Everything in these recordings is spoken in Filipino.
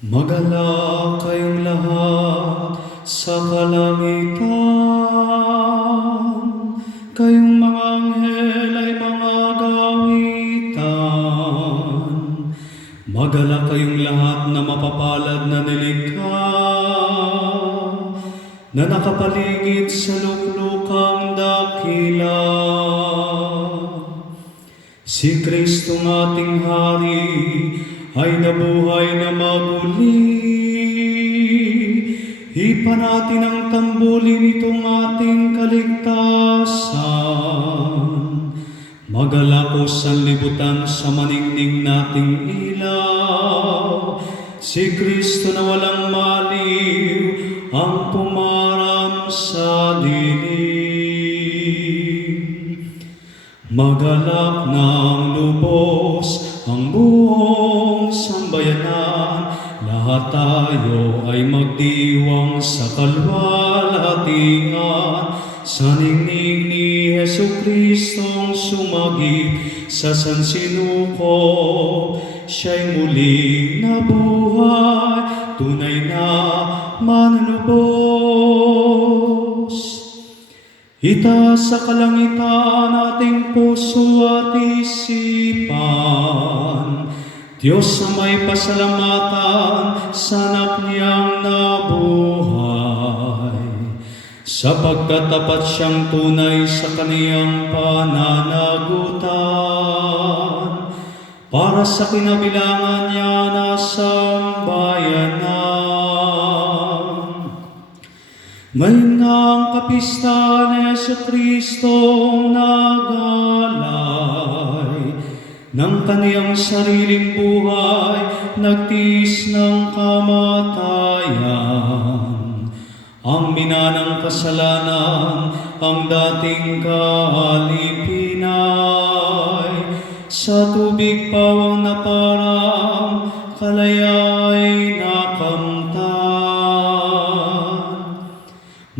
Magalak kayong lahat sa kalangitan, kayong mga anghel ay mga gawitan. Magalak kayong lahat na mapapalad na nilikha, na nakapaligid sa luklukang dakila. Si Kristong ating Hari ay nabuhay na maguli. Hipa natin ang tambulin itong ating kaligtasan. Magalakos ang libutan sa maningning nating ilaw. Si Kristo na walang maliw ang pumaram sa dilim. Magalak ng lubos ang buong sambayanan, lahat tayo ay magdiwang sa kalwalhatian. Sa ningning ni Jesucristong sumagip sa sansinuko, siya'y muling nabuhay, tunay na manlubos. Itaas sa kalangitan ating puso at isipan, Diyos na may pasalamatan sa anak niyang nabuhay, sapagkat tapat siyang tunay sa kaniyang pananagutan, para sa kinabilangan niya na sambayanan. Ngayon nga ang kapistahan ni Jesucristong nagalay, ng kaniyang sariling buhay, nagtiis ng kamatayan. Ang minanang kasalanan, ang dating kaalipinay, sa tubig pawang na parang kalaya'y nakamtan.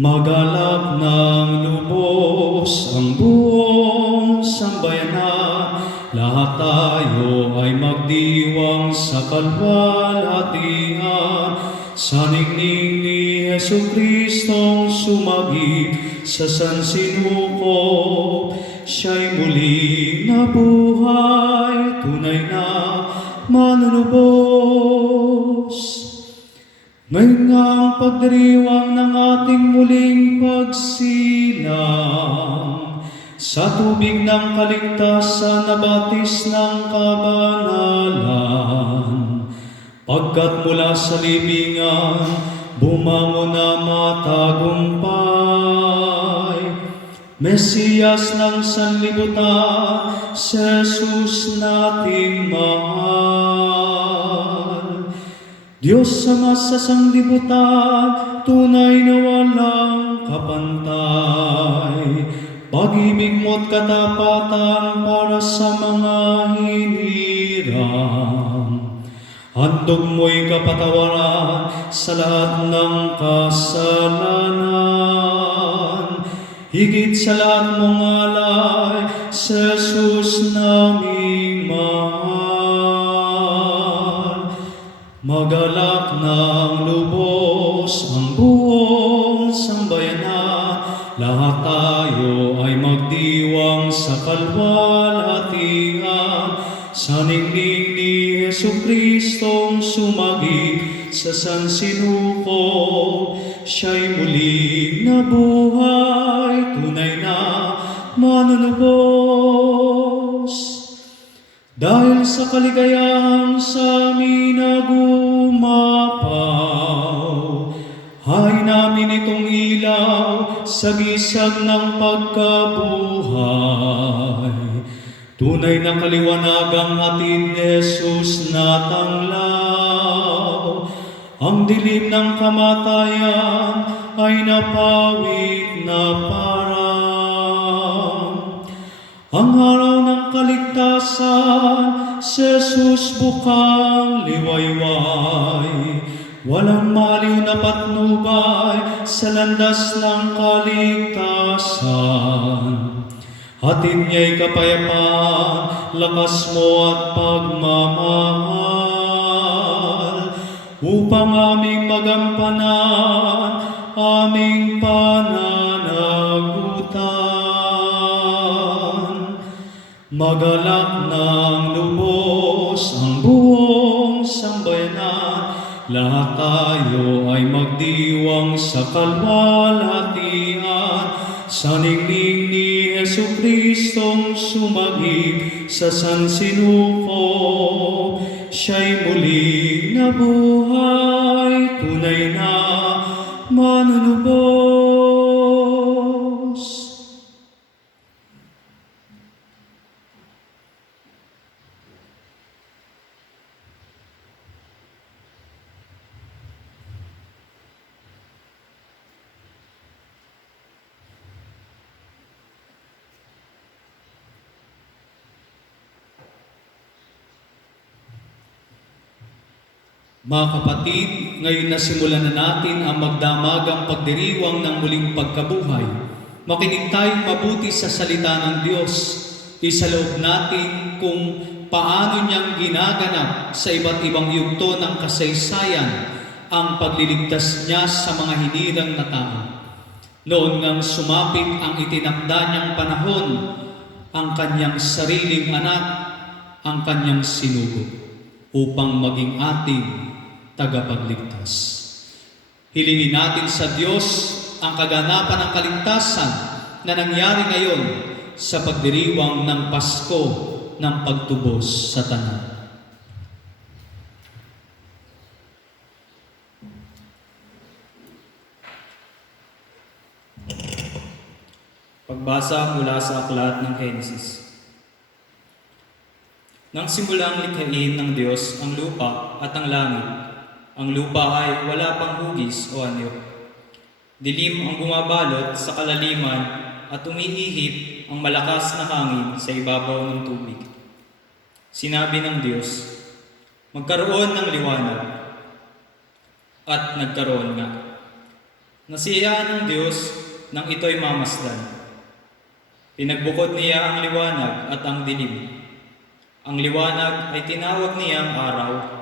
Magalak ng lubos ang buong sambayanan, lahat tayo ay magdiwang sa kalwalhatian. Sa ningning ni Jesucristong sumagip sa sansinuko, siya'y muling nabuhay, tunay na manlubos. Ngayon nga ang pagdiriwang ng ating muling pagsilang, sa tubig ng kaligtasan na batis ng kabanalan. Pagkat mula sa libingan, bumangon na matagumpay, Mesiyas ng sanlibutan, Jesus nating mahal. Diyos Ama sa sanglibutan, tunay na walang kapantay, pag-ibig mo't katapatan para sa mga hinirang. Handog mo'y kapatawaran sa lahat ng kasalanan. Higit sa lahat mong alay, Jesus naming mahal. Magalak ng lubos ang buong sambayanan, lahat tayo ay magdiwang sa kalwalhatian. Sa ningning ni Jesucristong sumagip sa sansinuko, siya'y muling nabuhay, tunay na manlubos. Dahil sa kaligayahang sa amin nagumapaw, hay namin itong ilaw sa gisag ng pagkabuhay. Tunay na kaliwanagang hatid ni Jesus na tanglaw, ang dilim ng kamatayan ay napawid na parang. Ang araw ng kaligtasan, Jesus bukang liwayway, walang maliw na patnubay sa landas ng kaligtasan. Hatid niya'y kapayapaan, lakas mo at pagmamahal. upang aming magampanan aming pananagutan. Magalak ng lubos ang buong sambayanan, lahat tayo ay magdiwang sa kalwalhatian, sa ningning ni Jesucristong sumagip sa sansinuko. Siya'y muli nabuhay, tunay na manunubos. Mga kapatid, ngayon na simulan na natin ang magdamagang pagdiriwang ng muling pagkabuhay. Makinig tayong mabuti sa salita ng Diyos. Isaloob natin kung paano niyang ginaganap sa iba't ibang yugto ng kasaysayan ang pagliligtas niya sa mga hinirang na tao. Noon ngang sumapit ang itinakda niyang panahon, ang kanyang sariling anak, ang kanyang sinugo, upang maging ating tagapagligtas. Hilingin natin sa Diyos ang kaganapan ng kaligtasan na nangyari ngayon sa pagdiriwang ng Pasko ng pagtubos sa tanan. Pagbasa mula sa aklat ng Henesis. Nang simulang likhain ng Diyos ang lupa at ang langit, ang lupa ay wala pang hugis o anyo. Dilim ang bumabalot sa kalaliman at umiihip ang malakas na hangin sa ibabaw ng tubig. Sinabi ng Diyos, magkaroon ng liwanag. At nagkaroon nga. Nasiyahan ng Diyos nang ito'y mamasdan. Pinagbukod niya ang liwanag at ang dilim. Ang liwanag ay tinawag niyang araw,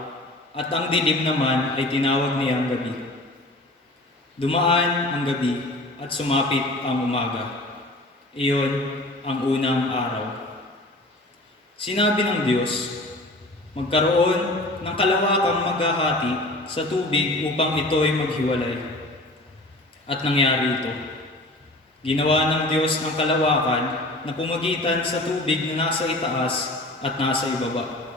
at ang dilim naman ay tinawag niyang gabi. Dumaan ang gabi at sumapit ang umaga. Iyon ang unang araw. Sinabi ng Diyos, magkaroon ng kalawakang maghahati sa tubig upang ito'y maghiwalay. At nangyari ito. Ginawa ng Diyos ang kalawakan na pumagitan sa tubig na nasa itaas at nasa ibaba.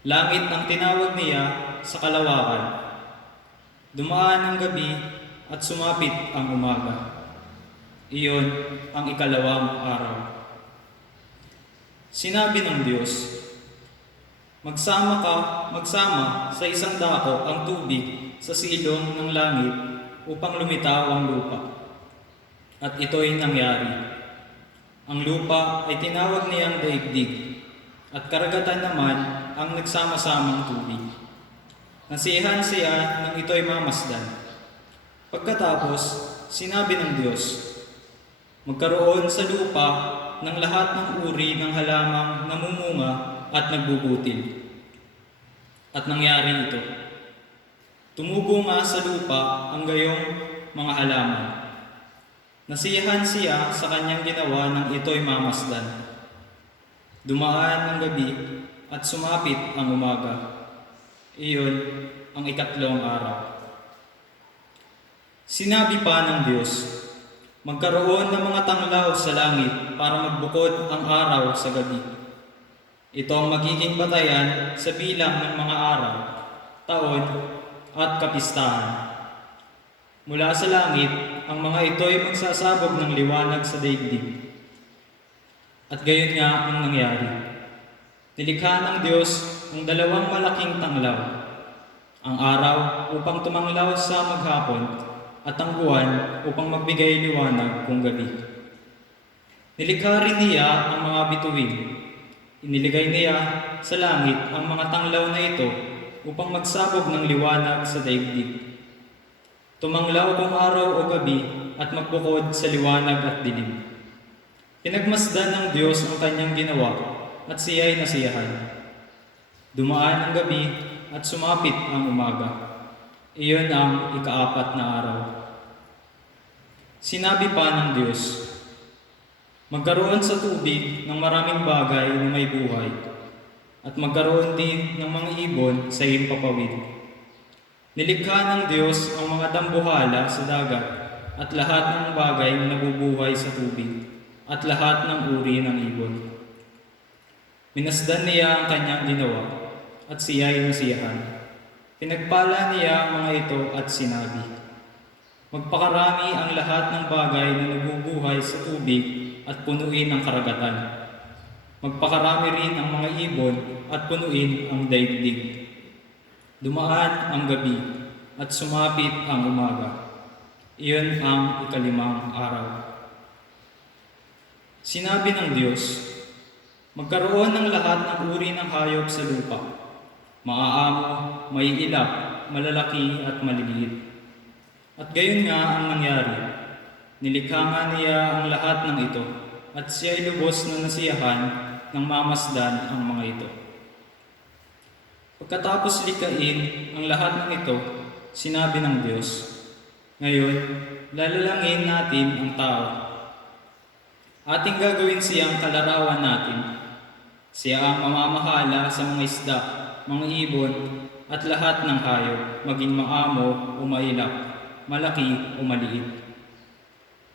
Langit ang tinawag niya sa kalawakan. Dumaan ang gabi at sumapit ang umaga. Iyon ang ikalawang araw. Sinabi ng Diyos, magsama sa isang dako ang tubig sa silong ng langit upang lumitaw ang lupa. At ito'y nangyari. Ang lupa ay tinawag niyang daigdig, at karagatan naman ang nagsama-samang tubig. Nasiyahan siya nang ito'y mamasdan. Pagkatapos, sinabi ng Diyos, magkaroon sa lupa ng lahat ng uri ng halamang namumunga at nagbubutil. At nangyari ito. Tumubo nga sa lupa ang gayong mga halaman. Nasiyahan siya sa kanyang ginawa nang ito'y mamasdan. Dumaan ang gabi at sumapit ang umaga. Iyon ang ikatlong araw. Sinabi pa ng Diyos, magkaroon ng mga tanglaw sa langit para magbukod ang araw sa gabi. Ito ang magiging batayan sa bilang ng mga araw, taon at kapistahan. Mula sa langit, ang mga ito'y magsasabog ng liwanag sa daigdig. At gayon nga ang nangyari. Nilikha ng Diyos ang dalawang malaking tanglaw, ang araw upang tumanglaw sa maghapon at ang buwan upang magbigay liwanag kung gabi. Nilikha rin niya ang mga bituin. Iniligay niya sa langit ang mga tanglaw na ito upang magsabog ng liwanag sa daigdig. Tumanglaw kung araw o gabi at magbukod sa liwanag at dilim. Pinagmasdan ng Diyos ang kanyang ginawa at siya'y nasiyahan. Dumaan ang gabi at sumapit ang umaga. Iyon ang ikaapat na araw. Sinabi pa ng Diyos, magkaroon sa tubig ng maraming bagay na may buhay, at magkaroon din ng mga ibon sa himpapawid. Nilikha ng Diyos ang mga dambuhala sa dagat at lahat ng bagay na nabubuhay sa tubig at lahat ng uri ng ibon. Minasdan niya ang kanyang ginawa at siya'y nasiyahan. Pinagpala niya ang mga ito at sinabi, magpakarami ang lahat ng bagay na nabubuhay sa tubig at punuin ang karagatan. Magpakarami rin ang mga ibon at punuin ang daigdig. Dumaan ang gabi at sumapit ang umaga. Iyon ang ikalimang araw. Sinabi ng Diyos, magkaroon ng lahat ng uri ng hayop sa lupa, maaamo, may ilap, malalaki at maliliit. At gayon nga ang nangyari. Nilikha nga niya ang lahat ng ito, at siya'y lubos na nasiyahan nang mamasdan ang mga ito. Pagkatapos likain ang lahat ng ito, sinabi ng Diyos, ngayon, lalalangin natin ang tao. Ating gagawin siyang kalarawan natin. Siya ang mamamahala sa mga isda, mga ibon, at lahat ng hayop, maging maamo o mailap, malaki o maliit.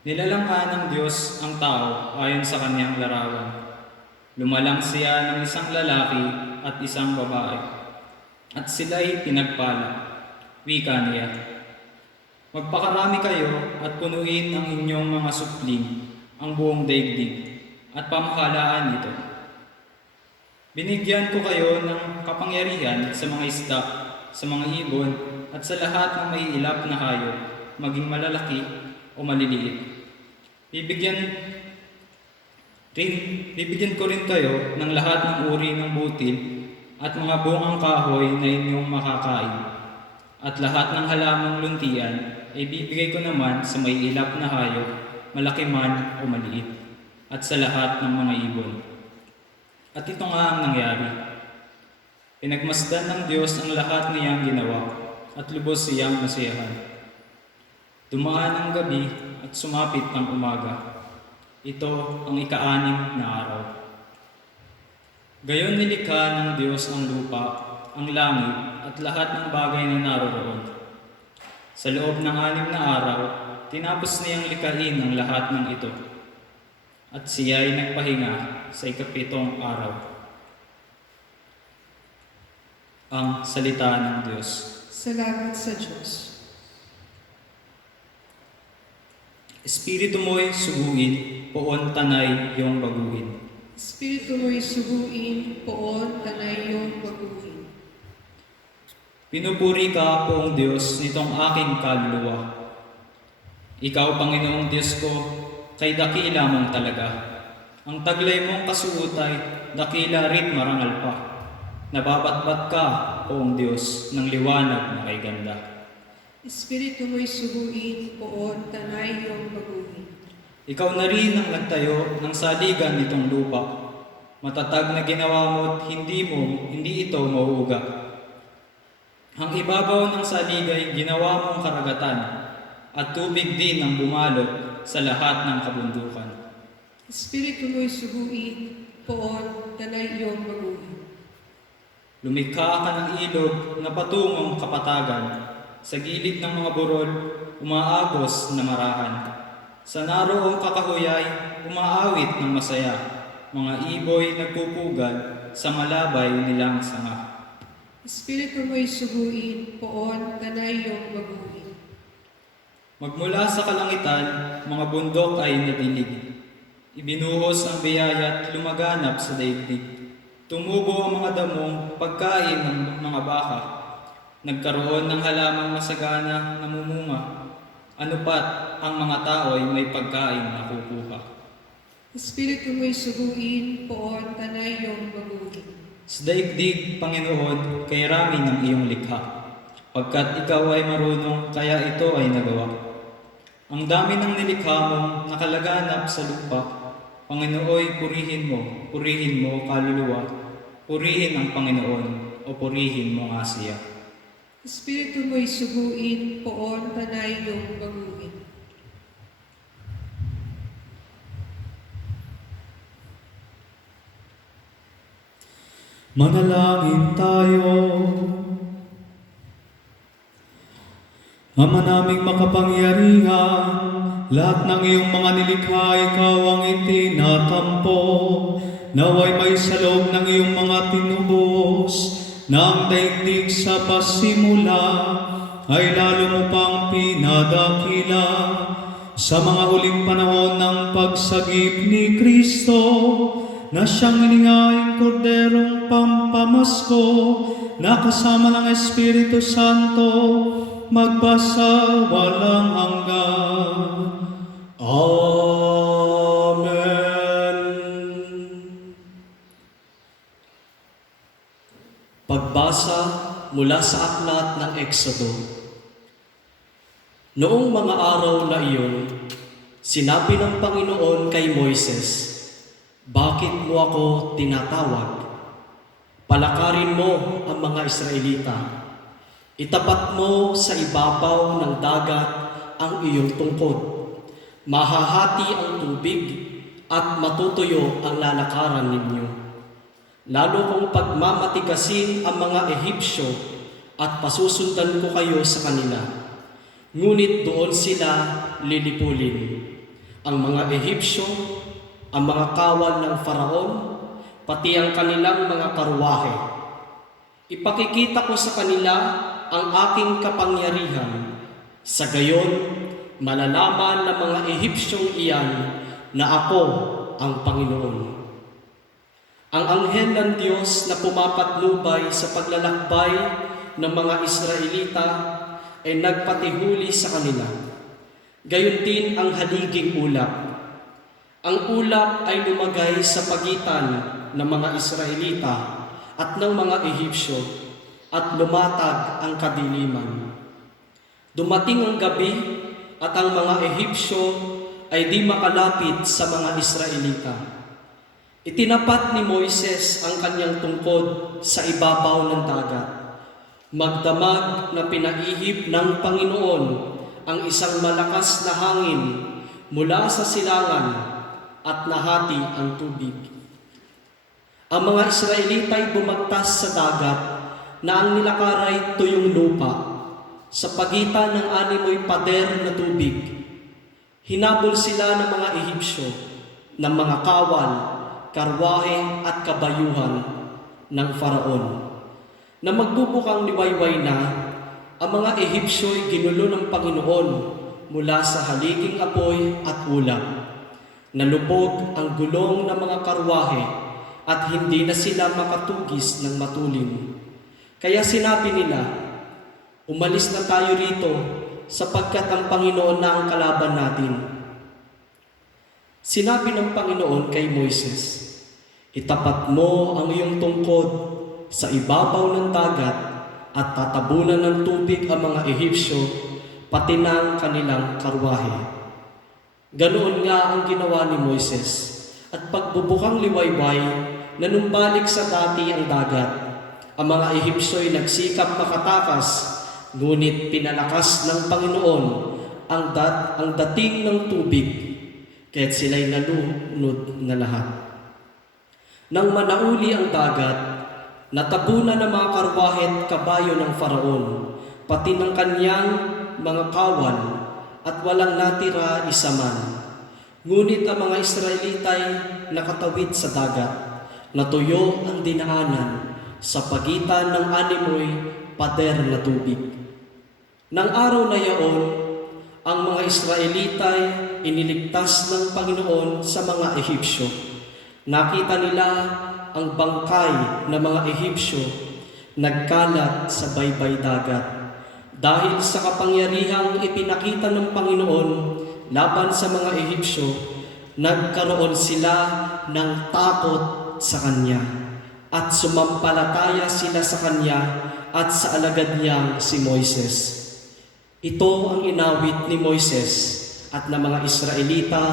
Nilalanghan ng Diyos ang tao ayon sa kanyang larawan. Lumalang siya ng isang lalaki at isang babae, at sila'y pinagpala. Wika niya, magpakarami kayo at punuin ang inyong mga supling, ang buong daigdig, at pamahalaan nito. Binigyan ko kayo ng kapangyarihan sa mga isda, sa mga ibon, at sa lahat ng may ilap na hayop, maging malalaki o maliliit. Bibigyan ko rin kayo ng lahat ng uri ng butil at mga bungang kahoy na inyong makakain. At lahat ng halamang luntian ay bibigay ko naman sa may ilap na hayop, malaki man o maliit, at sa lahat ng mga ibon. At ito nga ang nangyari. Pinagmasdan ng Diyos ang lahat niyang ginawa at lubos siyang nasiyahan. Dumaan ang gabi at sumapit ang umaga. Ito ang ika-6 na araw. Gayon nilikha ng Diyos ang lupa, ang langit at lahat ng bagay na naroroon. Sa loob ng 6 na araw, tinapos niyang likhain ang lahat ng ito. At siya ay nagpahinga sa ika-7 araw. Ang salita ng Diyos. Salamat sa Diyos. Espiritu mo'y suguin, poon tanay iyong baguhin. Espiritu mo'y suguin, poon, tanay iyong baguhin. Pinupuri ka, poong Diyos, nitong aking kaluluwa. Ikaw, Panginoong Diyos ko, kay dakila mong talaga. Ang taglay mong kasuutay, dakila rin marangal pa. Nababatbat ka, poong Diyos, ng liwanag na kay ganda. Espiritu mo'y suguin, poon, tanay iyong baguhin. Ikaw na rin ang nagtayo ng saligan nitong lupa. Matatag na ginawa mo't hindi ito mauuga. Ang ibabaw ng saligay ginawa mong karagatan, at tubig din ang bumalot sa lahat ng kabundukan. Espiritu mo'y suguin, poon, tanay iyong baguhin. Lumikha ka ng ilog na patungong kapatagan. Sa gilid ng mga burol, umaagos na marahan. Sa naroong kakahuyay, umaawit ng masaya. Mga iboy nagpupugad sa malabay nilang sanga. Espiritu mo'y suguin, poon, tanay iyong baguhin. Magmula sa kalangitan, mga bundok ay nadilig. Ibinuhos ang biyaya at lumaganap sa daigdig. Tumubo ang mga damong pagkain ng mga baka. Nagkaroon ng halamang masagana na mumunga. Ano pat ang mga tao ay may pagkain na kukuha. Espiritu mo'y suguin, poon, tanay iyong baguhin. Sa daigdig, Panginoon, kay rami ng iyong likha. Pagkat ikaw ay marunong, kaya ito ay nagawa. Ang dami ng nilikha mong nakalaganap sa lupa. Panginooy, purihin mo, kaluluwa. Purihin ang Panginoon, o purihin mo nga siya. Espiritu mo'y suguin, poon tanay iyong baguhin. Manalangin tayo. Ama naming makapangyarihan, lahat ng iyong mga nilikha ikaw ang itinatampo. Naway may sa loob ng iyong mga tinubos, ng daigdig sa pasimula, ay lalo mo pang pinadakila. Sa mga huling panahon ng pagsagip ni Kristo, na siyang iningaing korderong pampamasko, na kasama ng Espiritu Santo, magbasa walang hanggan. Amen. Pagbasa mula sa aklat ng Eksodo. Noong mga araw na iyon, sinabi ng Panginoon kay Moises, "Bakit mo ako tinatawag? Palakarin mo ang mga Israelita. Itapat mo sa ibabaw ng dagat ang iyong tungkod. Mahahati ang tubig at matutuyo ang lalakaran ninyo. Lalo kung pagmamatigasin ang mga Ehipsyo at pasusundan ko kayo sa kanila. Ngunit doon sila lilipulin. Ang mga Ehipsyo, ang mga kawal ng Faraon, pati ang kanilang mga karwahe. Ipakikita ko sa kanila ang aking kapangyarihan. Sa gayon, malalaman ng mga Ehipsyong iyan na ako ang Panginoon." Ang anghel ng Diyos na pumapatnubay sa paglalakbay ng mga Israelita ay nagpatihuli sa kanila. Gayon din ang haliging ulap. Ang ulap ay lumagay sa pagitan ng mga Israelita at ng mga Ehipsyo at lumatag ang kadiliman. Dumating ang gabi at ang mga Ehipsyo ay di makalapit sa mga Israelita. Itinapat ni Moises ang kanyang tungkod sa ibabaw ng dagat. Magdamag na pinaihip ng Panginoon ang isang malakas na hangin mula sa silangan at nahati ang tubig. Ang mga Israelita ay bumagtas sa dagat na ang nilakaray tuyong lupa sa pagitan ng animoy pader na tubig. Hinabol sila ng mga Ehipsyo, ng mga kawal, karwahe at kabayuhan ng Faraon. Na magbubukang liwayway na, ang mga Ehipsyo'y ginulo ng Panginoon mula sa haliging apoy at ulap. Nalubog ang gulong ng mga karwahe at hindi na sila makatugis ng matulin. Kaya sinabi nila, "Umalis na tayo rito sapagkat ang Panginoon na ang kalaban natin." Sinabi ng Panginoon kay Moises, "Itapat mo ang iyong tungkod sa ibabaw ng dagat at tatabunan ng tubig ang mga Ehipsyo, pati ng kanilang karwahe." Ganoon nga ang ginawa ni Moises, at pagbubukang liwayway, nanumbalik sa dati ang dagat. Ang mga Ehipsyo'y nagsikap makatakas, ngunit pinalakas ng Panginoon ang dating ng tubig, kaya't sila'y nalunod na lahat. Nang manauli ang dagat, natabunan ng mga karwahe at kabayo ng Faraon, pati ng kanyang mga kawal, at walang natira isa man. Ngunit ang mga Israelita'y nakatawid sa dagat, natuyo ang dinaanan sa pagitan ng animoy pader na tubig. Nang araw na yaon, ang mga Israelita'y iniligtas ng Panginoon sa mga Ehipsyo. Nakita nila ang bangkay ng mga Ehipsyo nagkalat sa baybay dagat. Dahil sa kapangyarihang ipinakita ng Panginoon laban sa mga Ehipsyo, nagkaroon sila ng takot sa Kanya at sumampalataya sila sa Kanya at sa alagad niyang si Moises. Ito ang inawit ni Moises at ng mga Israelita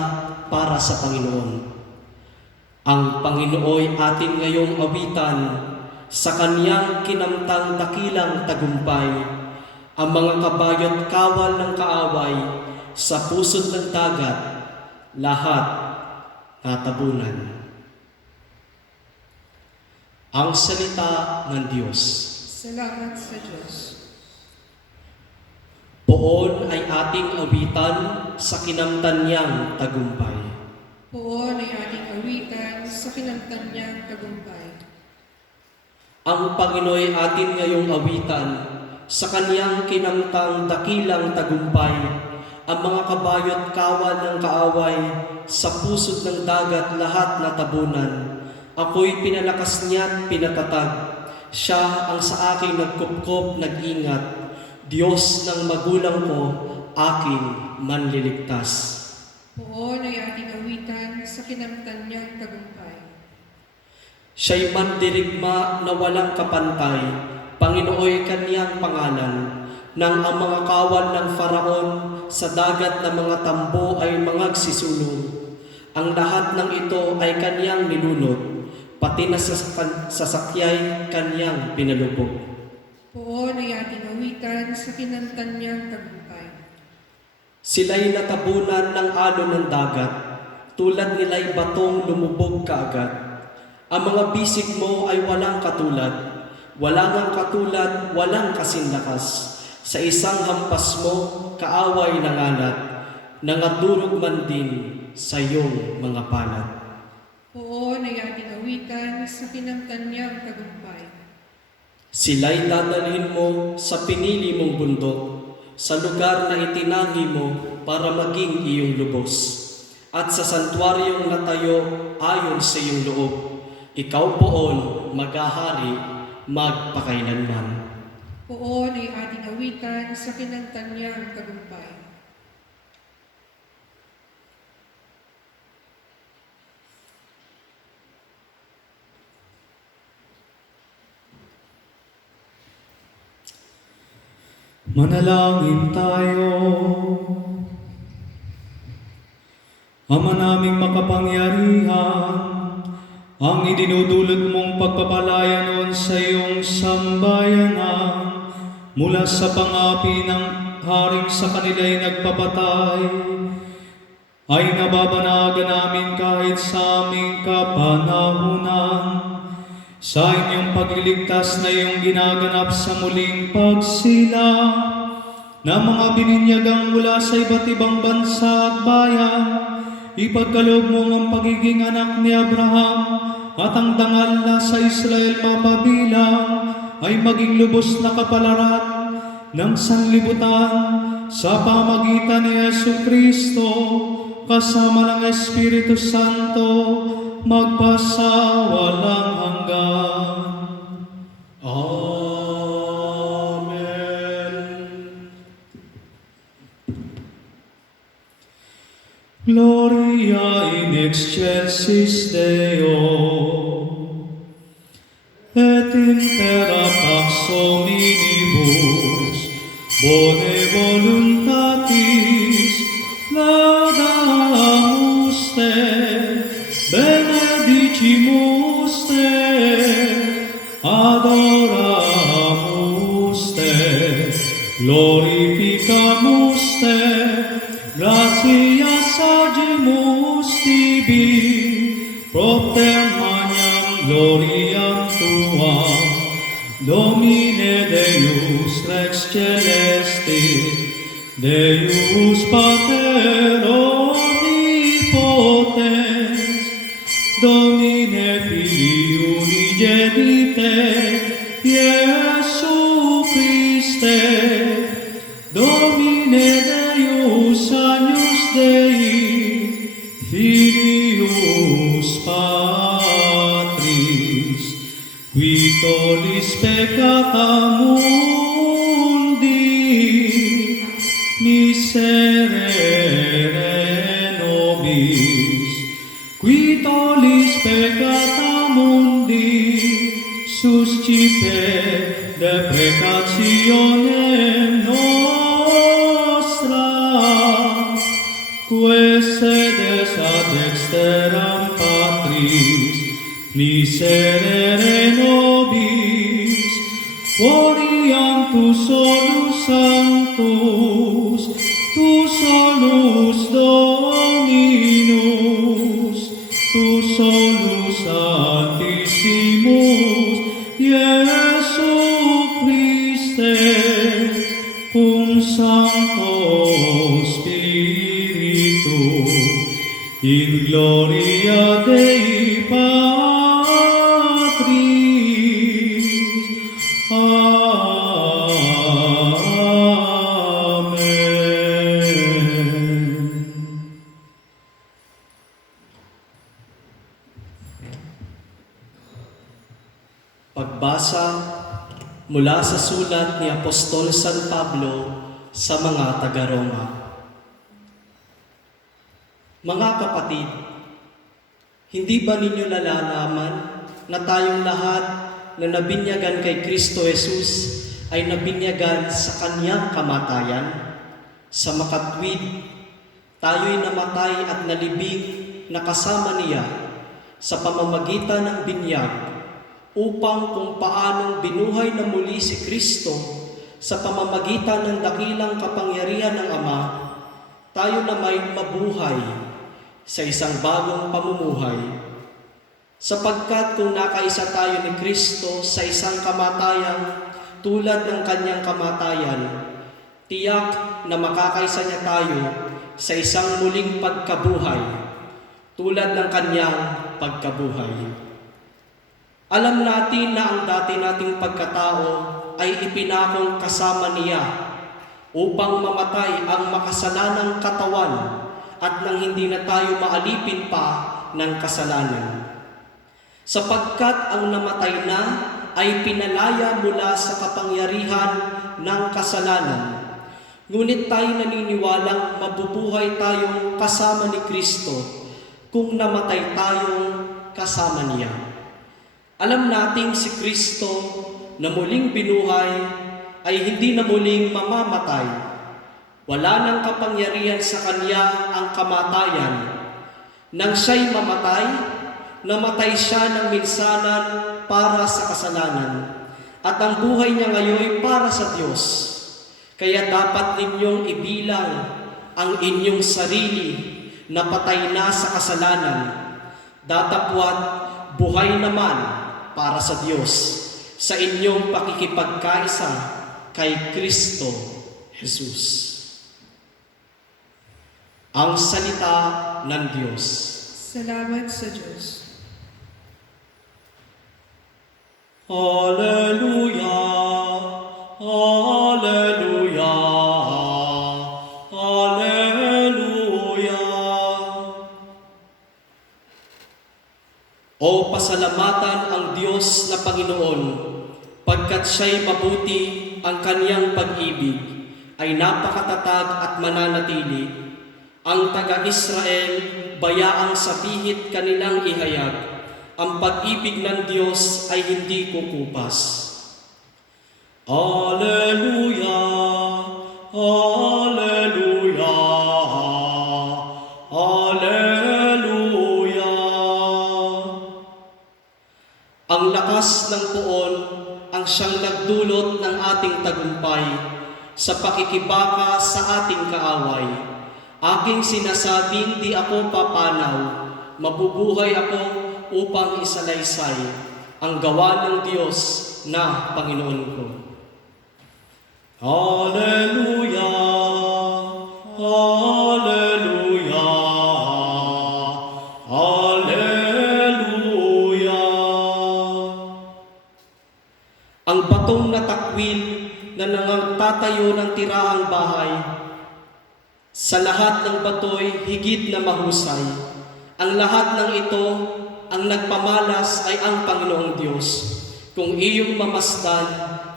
para sa Panginoon. Ang Panginooy atin ngayong awitan sa kaniyang kinamtang dakilang tagumpay, ang mga kabayo't kawal ng kaaway sa pusod ng dagat, lahat natabunan. Ang salita ng Diyos. Salamat sa Diyos. Poon ay ating awitan sa kinamtan niyang tagumpay. Poon ay ating awitan sa kinamtan niyang tagumpay. Ang Panginooy atin ngayong awitan sa kaniyang kinamtang dakilang tagumpay, ang mga kabayo't kawal ng kaaway sa pusod ng dagat lahat natabunan. Ako'y pinalakas niya't pinatatag. Siya ang sa aking nagkupkop, nag-ingat. Diyos ng magulang ko, aking manliligtas. Poon ay ating awitan sa kinamtan niyang tagumpay. Siya'y mandirigma na walang kapantay, Panginooy kaniyang pangalan, nang ang mga kawal ng Faraon sa dagat na mga tambo ay mangagsisulong. Ang lahat ng ito ay kaniyang nilunod, pati na sasakyay kaniyang pinalubog. Poon ay ating awitan sa kinamtan niyang tagumpay. Sila'y natabunan ng alon ng dagat, tulad nila'y batong lumubog kaagad. Ang mga bisig mo ay walang katulad, walang katulad, walang kasinlakas. Sa isang hampas mo, kaaway nangalat, nangadurog man din sa iyong mga palad. Poon ay ating awitan sa kinamtan niyang tagumpay. Sila'y dadalhin mo sa pinili mong bundok, sa lugar na itinangi mo para maging iyong lubos. At sa santuaryong natayo ayon sa iyong loob, ikaw poon maghahari magpakailanman. Poon ay ating awitan sa kinamtan niyang tagumpay. Manalangin tayo. Ama naming makapangyarihan, ang idinudulot mong pagpapalaya noon sa iyong sambayanan mula sa pangapi ng haring sa kanila'y nagpapatay, ay nababanagan namin kahit sa aming kapanahunan sa inyong pagliligtas na iyong ginaganap sa muling pagsilang na mga bininyagang mula sa iba't ibang bansa at bayan. Ipagkaloob mo ang pagiging anak ni Abraham at ang dangal na sa Israel mapabilang ay maging lubos na kapalaran ng sanlibutan sa pamagitan ni Jesucristo kasama ng Espiritu Santo magpasawalang hanggan. Amen. Gloria in excelsis Deo, et in terra pax hominibus, bone voluntatis, laudamus te, benedicimus te, adoramus te, glorificamus te, gratias agimus tibi, propter magnam gloriam tuam, Domine Deus Rex Celestis, Deus Pater omnipotens, Domine Filii unigenite, Iesu Christe, Domine Deus agnus Dei, Filius Patris, qui tollis peccata mundi, miserere nobis, qui tollis peccata mundi, suscipe deprecationem nostra, quae sedes ad dexteram Patris, miserere nobis, Gloriam tu solus sanctus, tu solus Dominus, tu solus Altissimus, Iesu Christe, cum Sancto Spiritu, in gloria Dei Patris. Amen. Pagbasa mula sa sulat ni Apostol San Pablo sa mga taga-Roma. Mga kapatid, hindi ba ninyo nalalaman na tayong lahat na nabinyagan kay Kristo Jesus ay nabinyagan sa Kanyang kamatayan? Sa makatwid, tayo'y namatay at nalibing na kasama niya sa pamamagitan ng binyag upang kung paanong binuhay na muli si Kristo sa pamamagitan ng dakilang kapangyarihan ng Ama, tayo na may mabuhay sa isang bagong pamumuhay. Sapagkat kung nakaisa tayo ni Kristo sa isang kamatayan tulad ng Kanyang kamatayan, tiyak na makakaisa niya tayo sa isang muling pagkabuhay tulad ng Kanyang pagkabuhay. Alam natin na ang dati nating pagkatao ay ipinakong kasama niya upang mamatay ang makasalanang katawan at nang hindi na tayo maalipin pa ng kasalanan. Sapagkat ang namatay na ay pinalaya mula sa kapangyarihan ng kasalanan. Ngunit tayo naniniwalang mabubuhay tayong kasama ni Kristo kung namatay tayong kasama niya. Alam nating si Kristo na muling binuhay ay hindi na muling mamamatay. Wala nang kapangyarihan sa Kanya ang kamatayan. Nang siya'y mamatay, namatay siya ng minsanan para sa kasalanan. At ang buhay niya ngayon ay para sa Diyos. Kaya dapat ninyong ibilang ang inyong sarili na patay na sa kasalanan. Datapwat buhay naman para sa Diyos sa inyong pakikipagkaisa kay Kristo Jesus. Ang salita ng Diyos. Salamat sa Diyos. Hallelujah! Hallelujah! O pasalamatan ang Diyos na Panginoon, pagkat siya'y mabuti, ang Kaniyang pag-ibig ay napakatatag at mananatili. Ang taga-Israel, bayaang sa bihit kanilang ihayag, ang pag-ibig ng Diyos ay hindi kukupas. Alleluia! Alleluia! Alleluia! Ang lakas ng poon ang siyang nagdulot ng ating tagumpay sa pakikibaka sa ating kaaway. Aking sinasabing di ako papanaw, mabubuhay ako upang isalaysay ang gawa ng Diyos na Panginoon ko. Hallelujah! Hallelujah! Hallelujah! Ang batong na takwil na nangagtatayo ng tirahang bahay, sa lahat ng batoy higit na mahusay. Ang lahat ng ito, ang nagpamalas ay ang Panginoong Diyos. Kung iyong mamasdan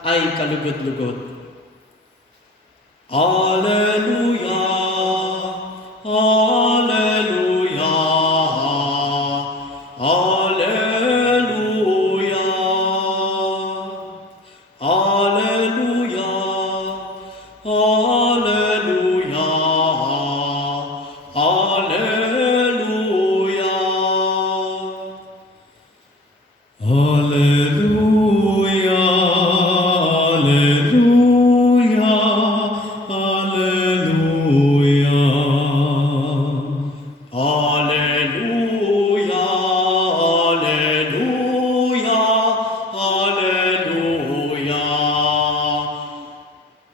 ay kalugod-lugod. Alleluia! Alleluia! Alleluia! Alleluia! Alleluia! Alleluia! Hallelujah!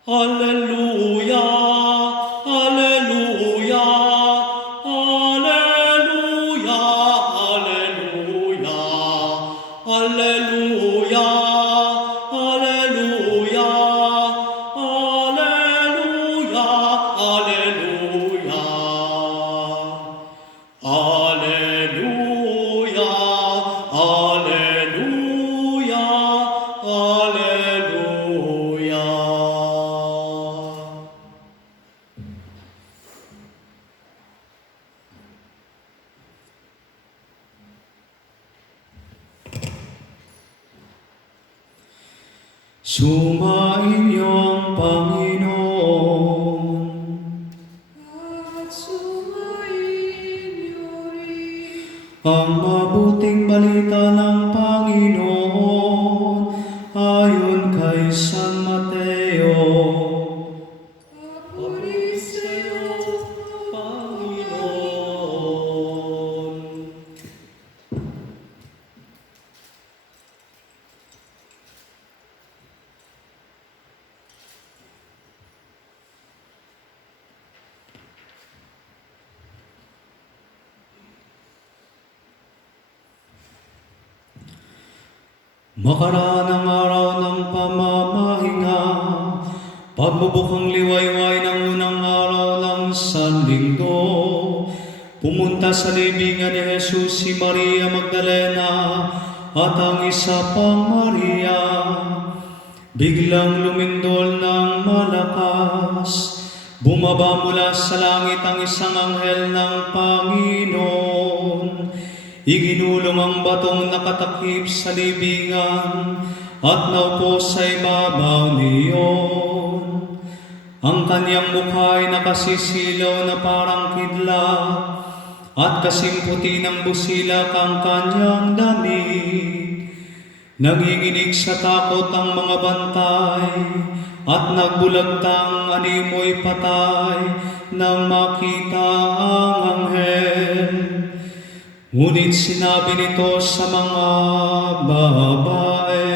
Hallelujah, Hallelujah, Hallelujah, Hallelujah, Hallelujah, Hallelujah, Hallelujah, Hallelujah. Hallelujah, Hallelujah, Hallelujah. Sumainyo, Panginoon. At sumainyo rin. Ang mabuting balita ng Panginoon ayon kay San Mateo. Papuri sa'yo, Panginoon. Makaraan ang araw ng pamamahinga, pagbubukang liwayway ng unang araw ng Sanlinggo, pumunta sa libingan ni Jesus si Maria Magdalena at ang isa pang Maria. Biglang lumindol ng malakas, bumaba mula sa langit ang isang anghel ng Panginoon. Iginulong ang batong nakatakip sa libingan at naupo sa ibabaw niyon. Ang kanyang mukha ay nakasisilaw na parang kidlat at kasimputi ng busilak ang kanyang damit. Nanginginig sa takot ang mga bantay at nagbulagtang animoy patay nang makita ang anghel. Ngunit sinabi nito sa mga babae,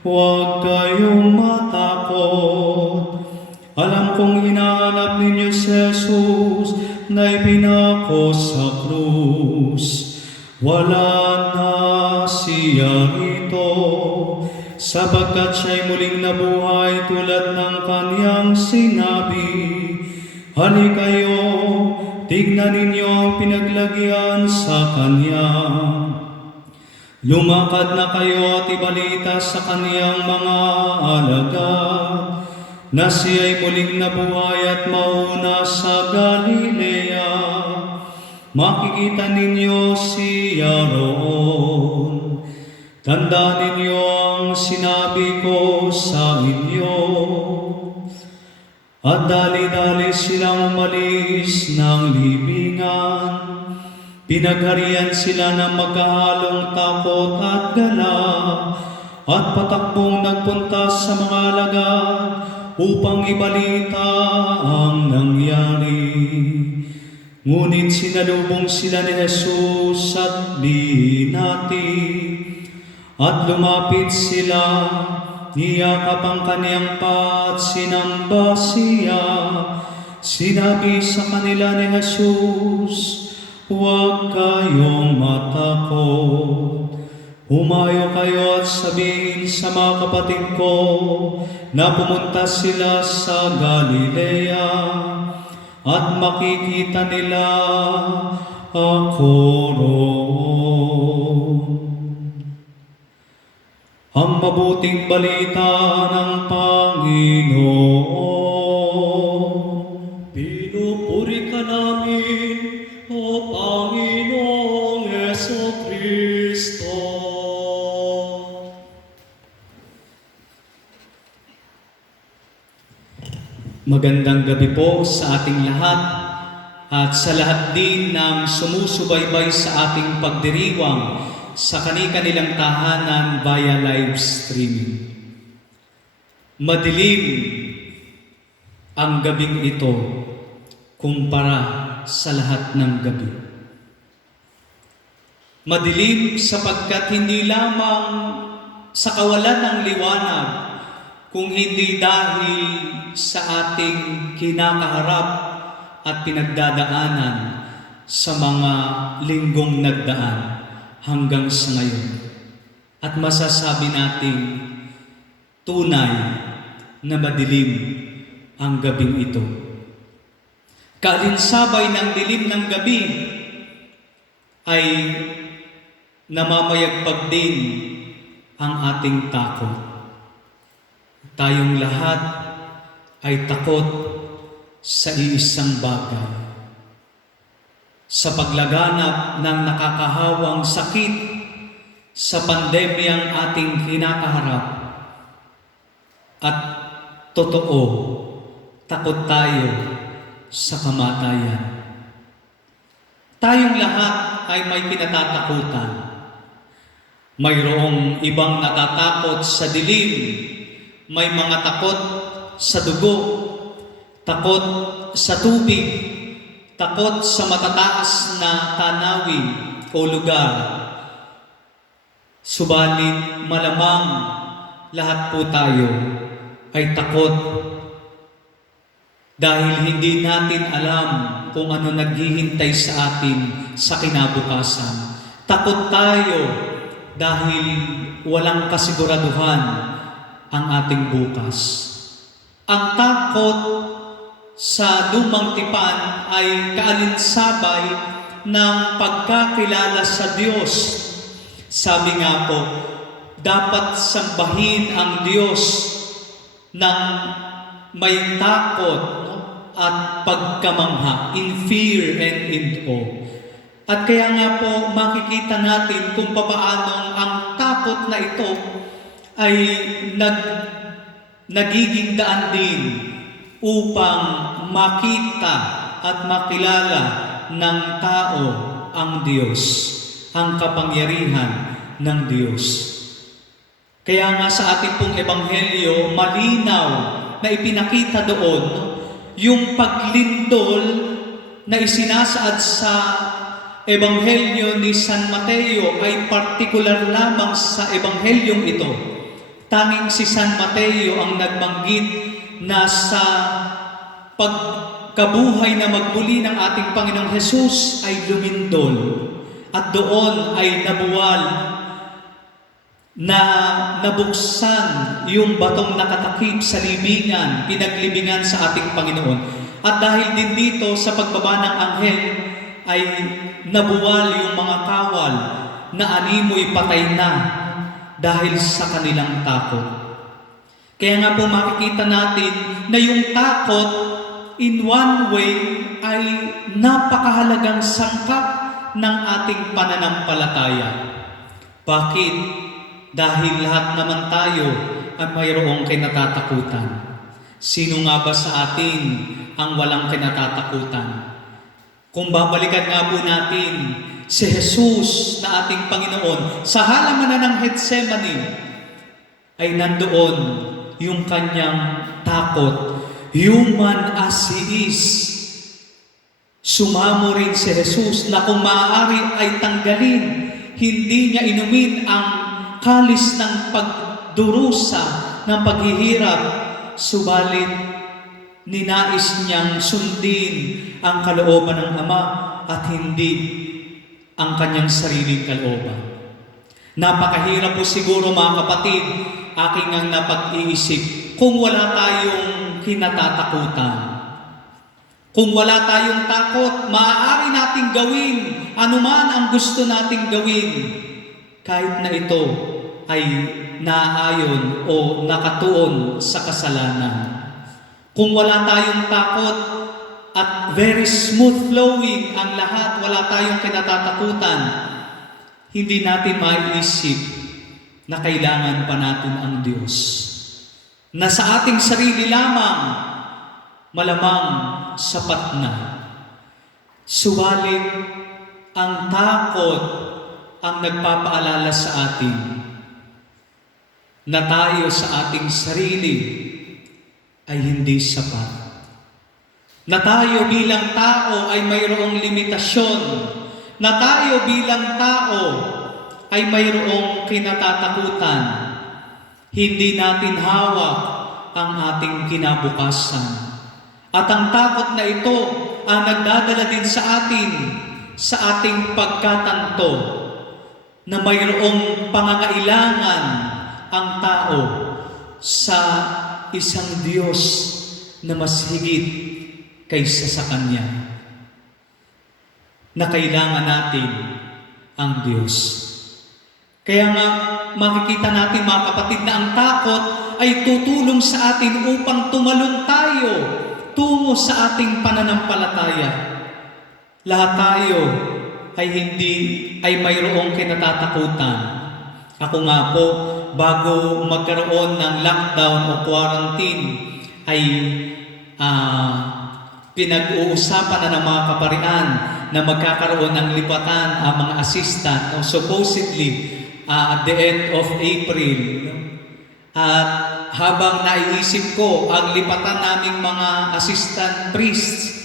huwag kayong matakot. Alam kong hinahanap ninyo si Jesus na ipinako sa krus. Wala na siya rito, sapagkat siya'y muling nabuhay tulad ng kanyang sinabi. Halika kayo, tignan ninyo ang pinaglagyan sa Kanya. Lumakad na kayo at ibalita sa Kaniyang mga alagad na siya'y muling nabuhay at mauna sa Galilea. Makikita ninyo siya roon. Tandaan ninyo ang sinabi ko sa inyo. At dali-dali silang umalis ng libingan. Pinagharian sila ng magkahalong takot at gala, at patakbong nagpunta sa mga alagad upang ibalita ang nangyari. Ngunit sinalubong sila ni Jesus at binati, at lumapit sila. Niyakap ang kaniyang paa at sinamba siya. Sinabi sa kanila ni Jesus, huwag kayong matakot. Humayo kayo at sabihin sa mga kapatid ko na pumunta sila sa Galilea at makikita nila ako roon. Ang mabuting balita ng Panginoon. Pinupuri ka namin, O Panginoong Jesucristo. Magandang gabi po sa ating lahat at sa lahat din ng sumusubaybay sa ating pagdiriwang sa kani-kanilang tahanan via live streaming. Madilim ang gabing ito kumpara sa lahat ng gabi. Madilim sapagkat hindi lamang sa kawalan ng liwanag kung hindi dahil sa ating kinakaharap at pinagdadaanan sa mga linggong nagdaan hanggang sa ngayon. At masasabi natin, tunay na madilim ang gabing ito. Kaalinsabay ng dilim ng gabi ay namamayagpag din ang ating takot. Tayong lahat ay takot sa iisang bagay. Sa paglaganap ng nakakahawang sakit sa pandemyang ating kinakaharap. At totoo, takot tayo sa kamatayan. Tayong lahat ay may kinatatakutan. Mayroong ibang natatakot sa dilim, may mga takot sa dugo, takot sa tubig, takot sa matataas na tanawin o lugar. Subalit malamang lahat po tayo ay takot dahil hindi natin alam kung ano naghihintay sa atin sa kinabukasan. Takot tayo dahil walang kasiguraduhan ang ating bukas. Ang takot sa lumang tipan ay kaalinsabay ng pagkakilala sa Diyos. Sabi nga po, dapat sambahin ang Diyos ng may takot at pagkamangha, in fear and in awe. At kaya nga po makikita natin kung papaano ang takot na ito ay nagiging daan din upang makita at makilala ng tao ang Diyos, ang kapangyarihan ng Diyos. Kaya nga sa ating pong ebanghelyo, malinaw na ipinakita doon yung paglindol na isinasaad sa ebanghelyo ni San Mateo ay partikular lamang sa ebanghelyong ito. Tanging si San Mateo ang nagbanggit na sa pagkabuhay na magmuli ng ating Panginoong Hesus ay lumindol at doon ay nabuwal na nabuksan yung batong nakatakip sa libingan, pinaglibingan sa ating Panginoon. At dahil din dito sa pagbaba ng anghel ay nabuwal yung mga kawal na animoy patay na dahil sa kanilang takot. Kaya nga po makikita natin na yung takot in one way ay napakahalagang sangkap ng ating pananampalataya. Bakit? Dahil lahat naman tayo ay mayroong kinatatakutan. Sino nga ba sa atin ang walang kinatatakutan? Kung babalikan nga po natin si Jesus na ating Panginoon sa halamanan ng Getsemani, ay nandoon yung kanyang takot. Human as He is. Sumamo rin si Jesus na kung maaari ay tanggalin, hindi niya inumin ang kalis ng pagdurusa, ng paghihirap, subalit ninais niyang sundin ang kalooban ng Ama at hindi ang kanyang sariling kalooban. Napakahirap po siguro mga kapatid, aking ang napag-iisip, kung wala tayong kinatatakutan. Kung wala tayong takot, maaari nating gawin anuman ang gusto nating gawin, kahit na ito ay naayon o nakatuon sa kasalanan. Kung wala tayong takot at very smooth flowing ang lahat, wala tayong kinatatakutan, hindi natin maiisip na kailangan pa natin ang Diyos. Na sa ating sarili lamang, malamang sapat na. Subalit, ang takot ang nagpapaalala sa atin na tayo sa ating sarili ay hindi sapat. Na tayo bilang tao ay mayroong limitasyon. Na tayo bilang tao ay mayroong kinatatakutan. Hindi natin hawak ang ating kinabukasan. At ang takot na ito ang nagdadala din sa atin sa ating pagkatanto na mayroong pangangailangan ang tao sa isang Diyos na mas higit kaysa sa Kanya. Na kailangan natin ang Diyos. Kaya nga makikita natin mga kapatid na ang takot ay tutulong sa atin upang tumalon tayo tungo sa ating pananampalataya. Lahat tayo ay mayroong kinatatakutan. Ako nga po, bago magkaroon ng lockdown o quarantine, ay pinag-uusapan na ng mga kaparian na magkakaroon ng lipatan ang mga assistant, supposedly at the end of April. At habang naiisip ko ang lipatan naming mga assistant priests,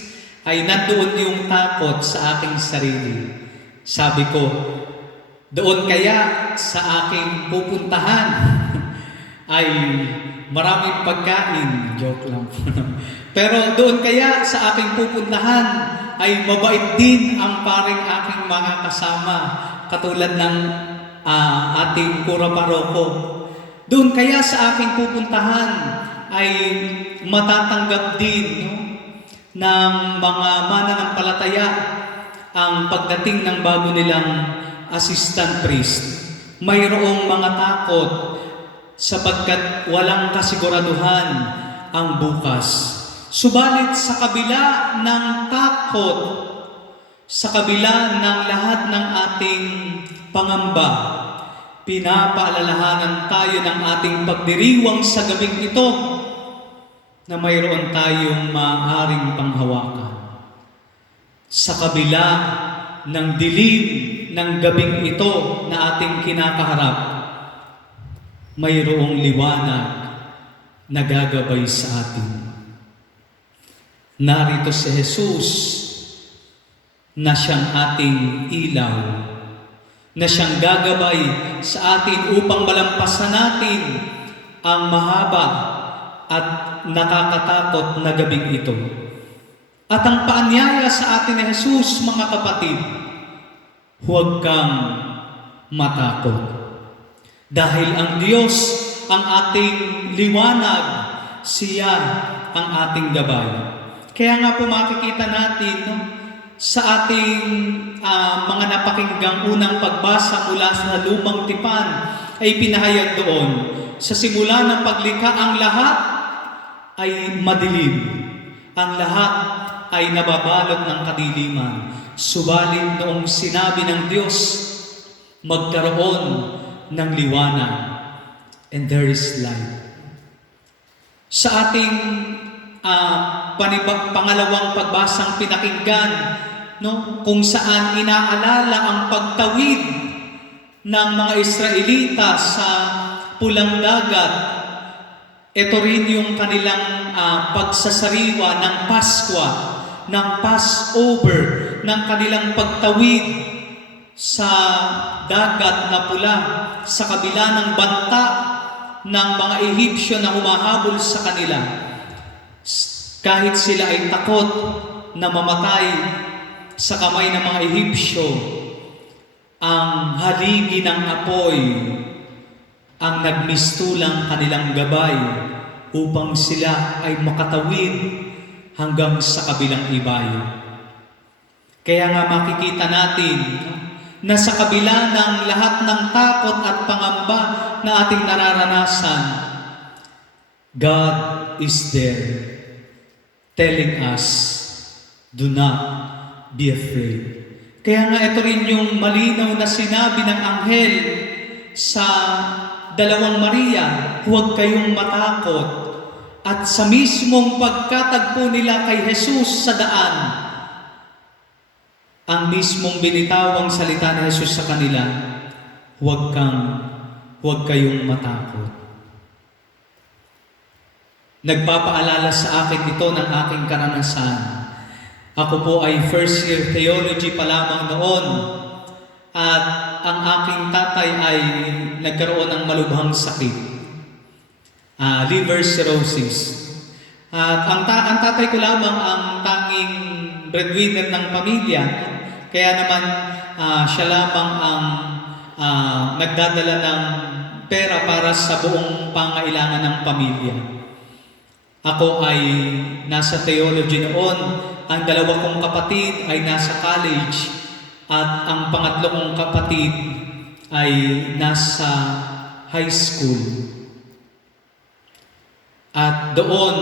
ay nandoon yung takot sa aking sarili. Sabi ko, doon kaya sa aking pupuntahan ay maraming pagkain. Joke lang. Pero doon kaya sa aking pupuntahan ay mabait din ang paring aking mga kasama, katulad ng ating kura paroko. Doon kaya sa aking pupuntahan ay matatanggap din ng mga mananampalataya ang pagdating ng bago nilang assistant priest. Mayroong mga takot sapagkat walang kasiguraduhan ang bukas. Subalit sa kabila ng takot, sa kabila ng lahat ng ating pangamba, pinapaalalahanan tayo ng ating pagdiriwang sa gabing ito na mayroon tayong maaaring panghawakan. Sa kabila ng dilim ng gabing ito na ating kinakaharap, mayroong liwanag na gagabay sa atin. Narito si Jesus na siyang ating ilaw, na siyang gagabay sa atin upang malampasan natin ang mahaba at nakakatakot na gabing ito. At ang paanyaya sa atin ni Jesus, mga kapatid, huwag kang matakot. Dahil ang Diyos ang ating liwanag, siya ang ating gabay. Kaya nga po makikita natin sa ating mga napakinggang unang pagbasa mula sa Lumang Tipan ay pinahayag doon. Sa simula ng paglikha, ang lahat ay madilim. Ang lahat ay nababalot ng kadiliman. Subalit noong sinabi ng Diyos, magkaroon ng liwanag, and there is light. Sa ating pangalawang pagbasang pinakinggan, kung saan inaalala ang pagtawid ng mga Israelita sa Pulang Dagat. Ito rin yung kanilang pagsasariwa ng Paskwa, ng Passover, ng kanilang pagtawid sa dagat na pula sa kabila ng banta ng mga Ehipsyo na humahabol sa kanila. Kahit sila ay takot na mamatay sa kamay ng mga Ehipsyo, ang haligi ng apoy ang nagmistulang kanilang gabay upang sila ay makatawid hanggang sa kabilang ibayo. Kaya nga makikita natin na sa kabila ng lahat ng takot at pangamba na ating nararanasan, God is there telling us, do not be afraid. Kaya nga ito rin yung malinaw na sinabi ng anghel sa dalawang Maria, huwag kayong matakot. At sa mismong pagkatagpo nila kay Jesus sa daan, ang mismong binitawang salita ni Jesus sa kanila, huwag kayong matakot. Nagpapaalala sa akin ito ng aking karanasan. Ako po ay first year theology pa lamang noon, at ang aking tatay ay nagkaroon ng malubhang sakit. liver cirrhosis. At ang tatay ko lamang ang tanging breadwinner ng pamilya. Kaya naman siya lamang ang nagdadala ng pera para sa buong pangailangan ng pamilya. Ako ay nasa theology noon, ang dalawa kong kapatid ay nasa college, at ang pangatlo kong kapatid ay nasa high school. At doon,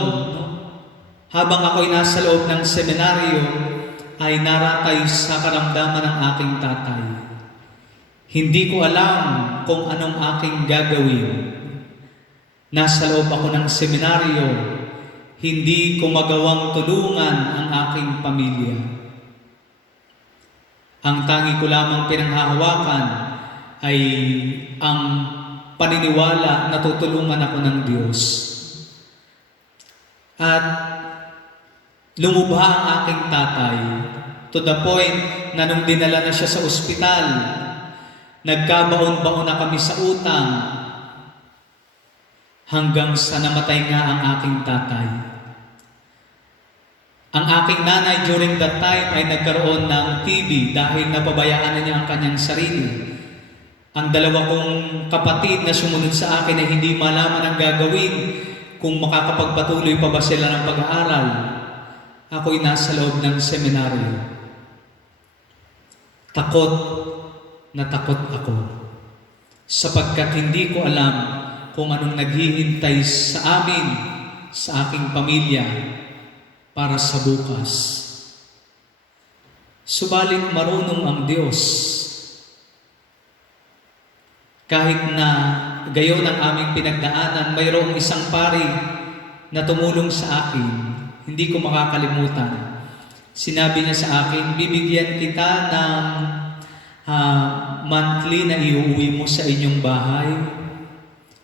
habang ako'y nasa loob ng seminaryo, ay naratay sa karamdaman ng aking tatay. Hindi ko alam kung anong aking gagawin. Nasa loob ako ng seminaryo, hindi ko magawang tulungan ang aking pamilya. Ang tangi ko lamang pinanghahawakan ay ang paniniwala na tutulungan ako ng Diyos. At lumubha ang aking tatay to the point na nung dinala na siya sa ospital, nagkabaon-baon na kami sa utang hanggang sa namatay nga ang aking tatay. Ang aking nanay during that time ay nagkaroon ng TB dahil napabayaan na niya ang kanyang sarili. Ang dalawa kong kapatid na sumunod sa akin ay hindi malaman ang gagawin kung makakapagpatuloy pa ba sila ng pag-aaral. Ako'y nasa loob ng seminaryo. Takot na takot ako sapagkat hindi ko alam kung anong naghihintay sa amin, sa aking pamilya, para sa bukas. Subalit marunong ang Diyos. Kahit na gayon ang aming pinagdaanan, mayroong isang pari na tumulong sa akin. Hindi ko makakalimutan. Sinabi niya sa akin, bibigyan kita ng monthly na iuwi mo sa inyong bahay.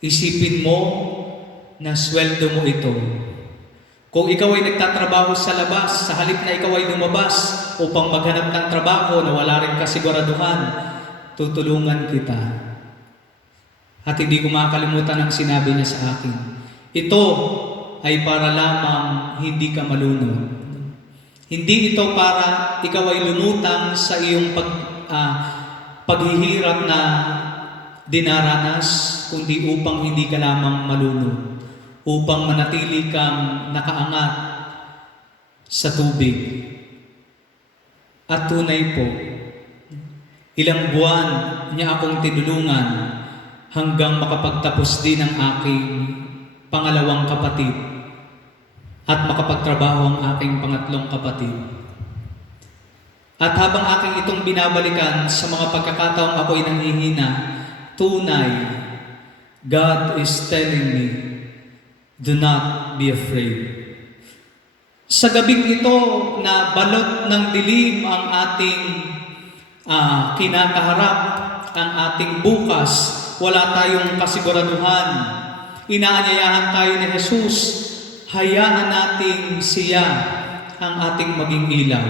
Isipin mo na sweldo mo ito. Kung ikaw ay nagtatrabaho sa labas, sa halip na ikaw ay lumabas upang maghanap ng trabaho na wala rin kasiguraduhan, tutulungan kita. At hindi ko makakalimutan ang sinabi niya sa akin. Ito ay para lamang hindi ka malunod. Hindi ito para ikaw ay lumutang sa iyong paghihirap na dinaranas, kundi upang hindi ka lamang malunod, upang manatili kang nakaangat sa tubig. At tunay po, ilang buwan niya akong tinulungan hanggang makapagtapos din ang aking pangalawang kapatid at makapagtrabaho ang aking pangatlong kapatid. At habang aking itong binabalikan sa mga pagkakataong ako'y nanghihina, tunay, God is telling me, do not be afraid. Sa gabing ito na balot ng dilim ang ating kinakaharap, ang ating bukas, wala tayong kasiguraduhan. Inaanyayahan tayo ni Jesus, hayaan natin siya ang ating maging ilaw.